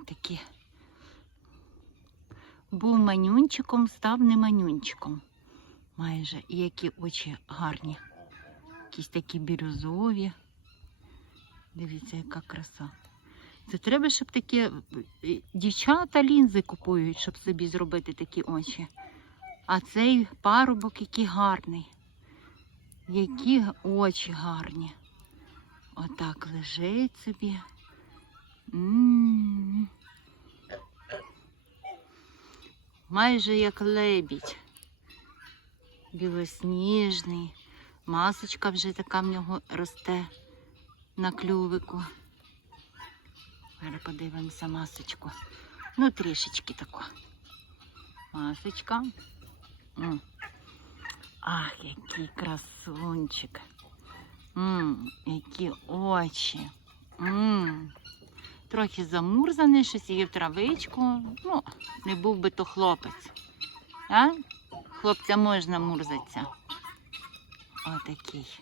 Отакі. Був манюнчиком, став не манюнчиком. Майже. І які очі гарні. Якісь такі бірюзові. Дивіться, яка краса. Це треба, щоб такі е, дівчата лінзи купують, щоб собі зробити такі очі. А цей парубок який гарний. Які очі гарні. Отак лежить собі. М. Майже як лебідь. Білосніжний. Масочка вже така в нього росте на клювику. Зараз подивимося масочку. Ну, трішечки таку. Масочка. М. Ах, який красунчик. М, які очі. М. Трохи замурзаний, щось їв травичку. Ну, не був би то хлопець. А? Хлопця можна мурзатися. Отакий.